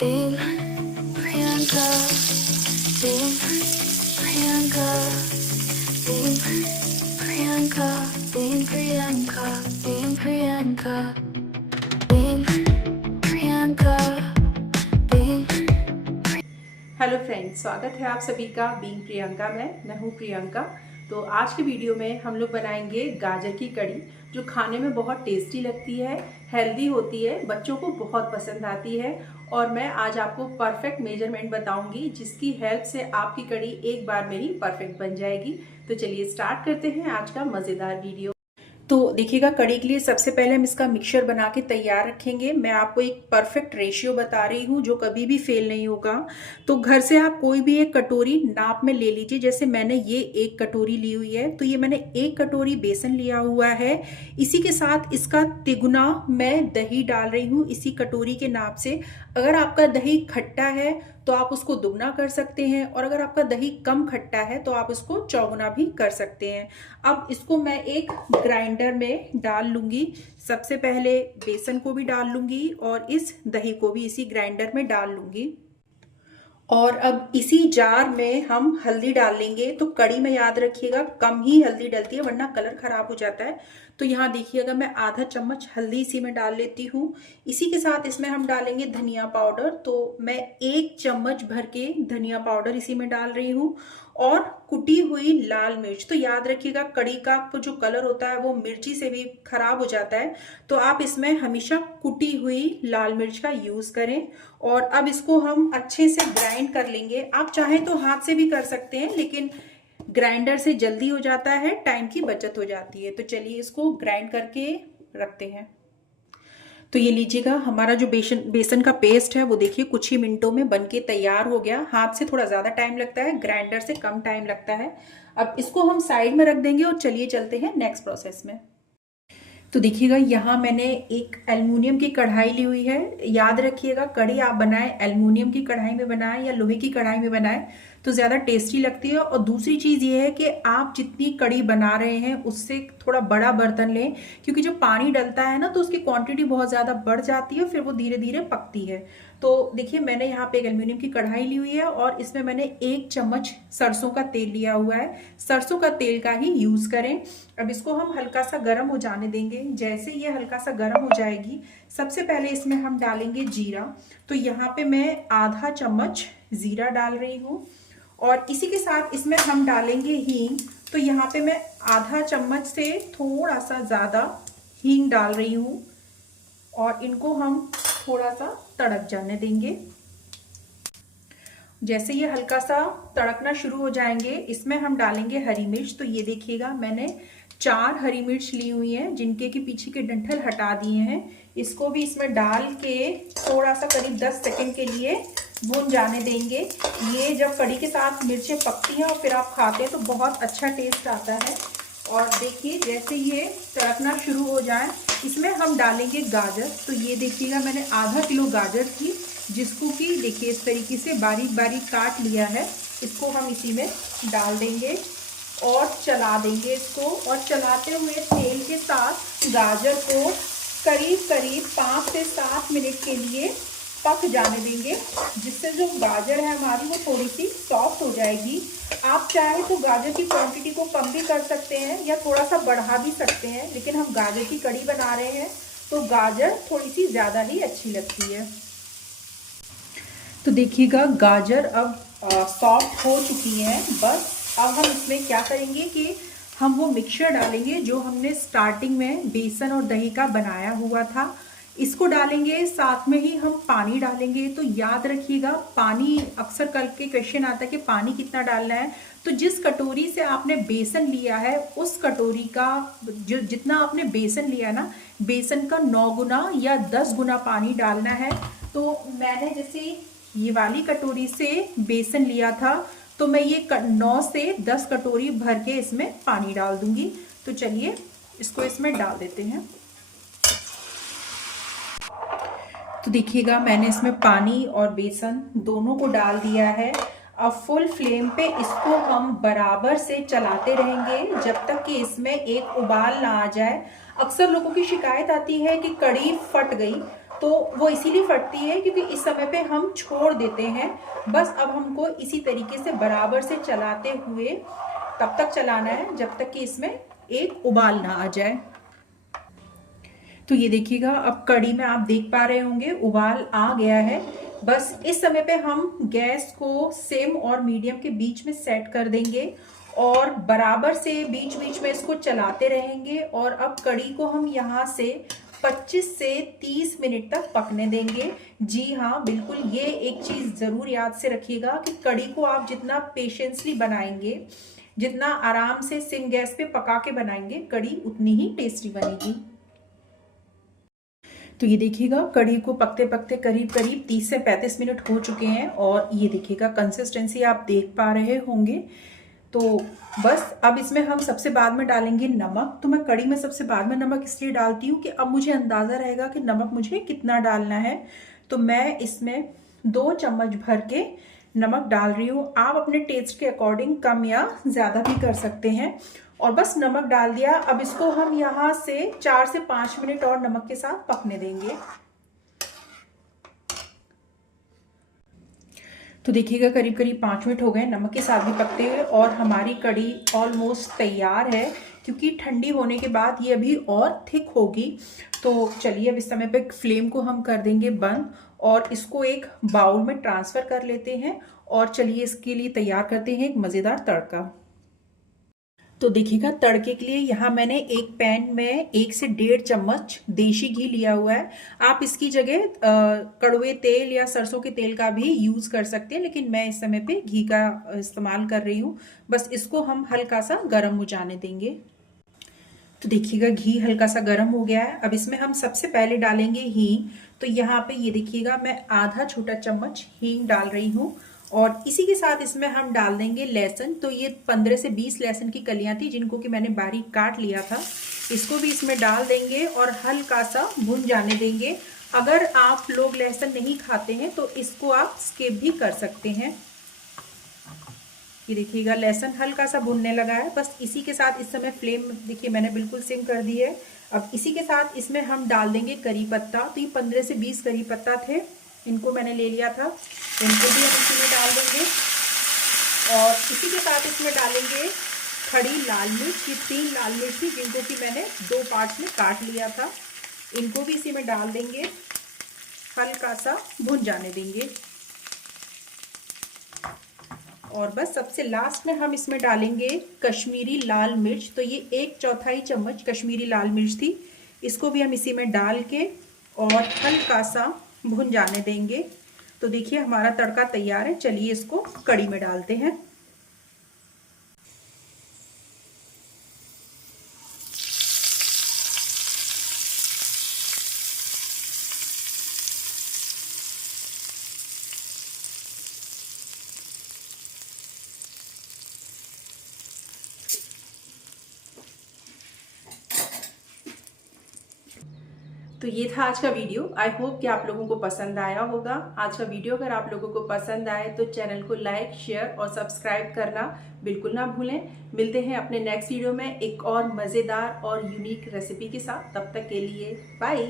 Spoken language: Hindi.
Being Priyanka, being Priyanka, being Priyanka, being Priyanka, being Priyanka, being Priyanka, being. Hello friends, स्वागत है आप सभी का बीइंग प्रियंका में। मैं हूँ प्रियंका। तो आज के वीडियो में हम लोग बनाएंगे गाजर की कड़ी, जो खाने में बहुत टेस्टी लगती है, हेल्दी होती है, बच्चों को बहुत पसंद आती है। और मैं आज आपको परफेक्ट मेजरमेंट बताऊंगी, जिसकी हेल्प से आपकी कड़ी एक बार में ही परफेक्ट बन जाएगी। तो चलिए स्टार्ट करते हैं आज का मज़ेदार वीडियो। तो देखिएगा, कड़ी के लिए सबसे पहले हम इसका मिक्सचर बना के तैयार रखेंगे। मैं आपको एक परफेक्ट रेशियो बता रही हूँ जो कभी भी फेल नहीं होगा। तो घर से आप कोई भी एक कटोरी नाप में ले लीजिए। जैसे मैंने ये एक कटोरी ली हुई है, तो ये मैंने एक कटोरी बेसन लिया हुआ है। इसी के साथ इसका तिगुना मैं दही डाल रही हूँ इसी कटोरी के नाप से। अगर आपका दही खट्टा है तो आप उसको दुगना कर सकते हैं, और अगर आपका दही कम खट्टा है तो आप उसको चौगुना भी कर सकते हैं। अब इसको मैं एक ग्राइंडर में डाल लूंगी। सबसे पहले बेसन को भी डाल लूंगी और इस दही को भी इसी ग्राइंडर में डाल लूंगी। और अब इसी जार में हम हल्दी डाल लेंगे। तो कड़ी में याद रखिएगा, कम ही हल्दी डलती है वरना कलर खराब हो जाता है। तो यहाँ देखिएगा, मैं आधा चम्मच हल्दी इसी में डाल लेती हूँ। इसी के साथ इसमें हम डालेंगे धनिया पाउडर। तो मैं एक चम्मच भर के धनिया पाउडर इसी में डाल रही हूँ। और कुटी हुई लाल मिर्च। तो याद रखिएगा, कड़ी का जो कलर होता है वो मिर्ची से भी खराब हो जाता है, तो आप इसमें हमेशा कुटी हुई लाल मिर्च का यूज करें। और अब इसको हम अच्छे से ग्राइंड कर लेंगे। आप चाहें तो हाथ से भी कर सकते हैं, लेकिन ग्राइंडर से जल्दी हो जाता है, टाइम की बचत हो जाती है। तो चलिए इसको ग्राइंड करके रखते हैं। तो ये लीजिएगा, हमारा जो बेसन का पेस्ट है वो देखिए कुछ ही मिनटों में बनके तैयार हो गया। हाथ से थोड़ा ज़्यादा टाइम लगता है, ग्राइंडर से कम टाइम लगता है। अब इसको हम साइड में रख देंगे और चलिए चलते हैं नेक्स्ट प्रोसेस में। तो देखिएगा, यहाँ मैंने एक एल्युमिनियम की कढ़ाई ली हुई है। याद रखिएगा, कड़ी आप बनाएं एल्युमिनियम की कढ़ाई में बनाएं या लोहे की कढ़ाई में बनाएं तो ज़्यादा टेस्टी लगती है। और दूसरी चीज़ ये है कि आप जितनी कड़ी बना रहे हैं उससे थोड़ा बड़ा बर्तन लें, क्योंकि जब पानी डलता है ना तो उसकी क्वांटिटी बहुत ज़्यादा बढ़ जाती है, फिर वो धीरे धीरे पकती है। तो देखिए, मैंने यहाँ पे एक एल्युमिनियम की कढ़ाई ली हुई है और इसमें मैंने एक चम्मच सरसों का तेल लिया हुआ है। सरसों का तेल का ही यूज करें। अब इसको हम हल्का सा गर्म हो जाने देंगे। जैसे ये हल्का सा गर्म हो जाएगी, सबसे पहले इसमें हम डालेंगे जीरा। तो यहाँ पे मैं आधा चम्मच जीरा डाल रही हूँ। और इसी के साथ इसमें हम डालेंगे हींग। तो यहाँ पे मैं आधा चम्मच से थोड़ा सा ज्यादा हींग डाल रही हूँ और इनको हम थोड़ा सा तड़क जाने देंगे। जैसे ये हल्का सा तड़कना शुरू हो जाएंगे, इसमें हम डालेंगे हरी मिर्च। तो ये देखिएगा, मैंने 4 हरी मिर्च ली हुई हैं, जिनके की पीछे के डंठल हटा दिए हैं। इसको भी इसमें डाल के थोड़ा सा करीब 10 सेकंड के लिए भून जाने देंगे। ये जब कड़ी के साथ मिर्चें पकती हैं और फिर आप खाते हैं तो बहुत अच्छा टेस्ट आता है। और देखिए, जैसे ये तड़कना शुरू हो जाए, इसमें हम डालेंगे गाजर। तो ये देखिएगा, मैंने आधा किलो गाजर थी, जिसको कि देखिए इस तरीके से बारीक बारीक काट लिया है। इसको हम इसी में डाल देंगे और चला देंगे इसको। और चलाते हुए तेल के साथ गाजर को करीब करीब 5 से 7 मिनट के लिए पक जाने देंगे, जिससे जो गाजर है हमारी वो थोड़ी सी सॉफ्ट हो जाएगी। आप चाहे तो गाजर की क्वांटिटी को कम भी कर सकते हैं या थोड़ा सा बढ़ा भी सकते हैं, लेकिन हम गाजर की कड़ी बना रहे हैं तो गाजर थोड़ी सी ज़्यादा ही अच्छी लगती है। तो देखिएगा, गाजर अब सॉफ्ट हो चुकी है। बस अब हम इसमें क्या करेंगे कि हम वो मिक्सचर डालेंगे जो हमने स्टार्टिंग में बेसन और दही का बनाया हुआ था। इसको डालेंगे, साथ में ही हम पानी डालेंगे। तो याद रखिएगा, पानी अक्सर कल के क्वेश्चन आता है कि पानी कितना डालना है। तो जिस कटोरी से आपने बेसन लिया है उस कटोरी का जो जितना आपने बेसन लिया ना, बेसन का 9 गुना या 10 गुना पानी डालना है। तो मैंने जैसे ये वाली कटोरी से बेसन लिया था, तो मैं ये 9 से 10 कटोरी भर के इसमें पानी डाल दूंगी। तो चलिए इसको इसमें डाल देते हैं। तो देखिएगा, मैंने इसमें पानी और बेसन दोनों को डाल दिया है। अब फुल फ्लेम पे इसको हम बराबर से चलाते रहेंगे जब तक कि इसमें एक उबाल ना आ जाए। अक्सर लोगों की शिकायत आती है कि कड़ी फट गई, तो वो इसीलिए फटती है क्योंकि इस समय पे हम छोड़ देते हैं। बस अब हमको इसी तरीके से बराबर से चलाते हुए तब तक चलाना है जब तक कि इसमें एक उबाल ना आ जाए। तो ये देखिएगा, अब कढ़ी में आप देख पा रहे होंगे उबाल आ गया है। बस इस समय पे हम गैस को सिम और मीडियम के बीच में सेट कर देंगे और बराबर से बीच बीच में इसको चलाते रहेंगे। और अब कढ़ी को हम यहाँ से 25 से 30 मिनट तक पकने देंगे। जी हाँ, बिल्कुल, ये एक चीज़ ज़रूर याद से रखिएगा कि कढ़ी को आप जितना पेशेंसली बनाएंगे, जितना आराम से सिम गैस पे पका के बनाएंगे, कढ़ी उतनी ही टेस्टी बनेगी। तो ये देखिएगा, कढ़ी को पकते पकते करीब करीब 30 से 35 मिनट हो चुके हैं और ये देखिएगा कंसिस्टेंसी आप देख पा रहे होंगे। तो बस अब इसमें हम सबसे बाद में डालेंगे नमक। तो मैं कढ़ी में सबसे बाद में नमक इसलिए डालती हूँ कि अब मुझे अंदाज़ा रहेगा कि नमक मुझे कितना डालना है। तो मैं इसमें 2 चम्मच भर के नमक डाल रही हूँ। आप अपने टेस्ट के अकॉर्डिंग कम या ज़्यादा भी कर सकते हैं। और बस नमक डाल दिया। अब इसको हम यहाँ से 4 से 5 मिनट और नमक के साथ पकने देंगे। तो देखिएगा, करीब करीब 5 मिनट हो गए नमक के साथ भी पकते हुए और हमारी कढ़ी ऑलमोस्ट तैयार है। क्योंकि ठंडी होने के बाद ये अभी और थिक होगी। तो चलिए, अब इस समय पे फ्लेम को हम कर देंगे बंद और इसको एक बाउल में ट्रांसफ़र कर लेते हैं। और चलिए, इसके लिए तैयार करते हैं एक मज़ेदार तड़का। तो देखिएगा, तड़के के लिए यहाँ मैंने एक पैन में 1 से 1.5 चम्मच देशी घी लिया हुआ है। आप इसकी जगह कड़वे तेल या सरसों के तेल का भी यूज़ कर सकते हैं, लेकिन मैं इस समय पे घी का इस्तेमाल कर रही हूँ। बस इसको हम हल्का सा गर्म हो जाने देंगे। तो देखिएगा, घी हल्का सा गर्म हो गया है। अब इसमें हम सबसे पहले डालेंगे हींग। तो यहाँ पे ये देखिएगा, मैं आधा छोटा चम्मच हींग डाल रही हूँ और इसी के साथ इसमें हम डाल देंगे लहसुन। तो ये 15 से 20 लहसुन की कलियां थी जिनको कि मैंने बारीक काट लिया था। इसको भी इसमें डाल देंगे और हल्का सा भून जाने देंगे। अगर आप लोग लहसुन नहीं खाते हैं तो इसको आप स्किप भी कर सकते हैं। ये देखिएगा, लहसुन हल्का सा भुनने लगा है। बस इसी के साथ इस समय फ्लेम देखिए मैंने बिल्कुल सिम कर दी है। अब इसी के साथ इसमें हम डाल देंगे करी पत्ता। तो ये 15 से 20 करी पत्ता थे, इनको मैंने ले लिया था, इनको भी हम इसी में डाल देंगे। और इसी के साथ इसमें डालेंगे खड़ी लाल मिर्च। ये 3 लाल मिर्च थी जिनको कि मैंने 2 पार्ट्स में काट लिया था, इनको भी इसी में डाल देंगे, हल्का सा भुन जाने देंगे। और बस सबसे लास्ट में हम इसमें डालेंगे कश्मीरी लाल मिर्च। तो ये 1/4 चम्मच कश्मीरी लाल मिर्च थी, इसको भी हम इसी में डाल के और हल्का सा भुन जाने देंगे। तो देखिए, हमारा तड़का तैयार है। चलिए, इसको कढ़ी में डालते हैं। तो ये था आज का वीडियो। आई होप कि आप लोगों को पसंद आया होगा। आज का वीडियो अगर आप लोगों को पसंद आए तो चैनल को लाइक, शेयर और सब्सक्राइब करना बिल्कुल ना भूलें। मिलते हैं अपने नेक्स्ट वीडियो में एक और मज़ेदार और यूनिक रेसिपी के साथ। तब तक के लिए बाय।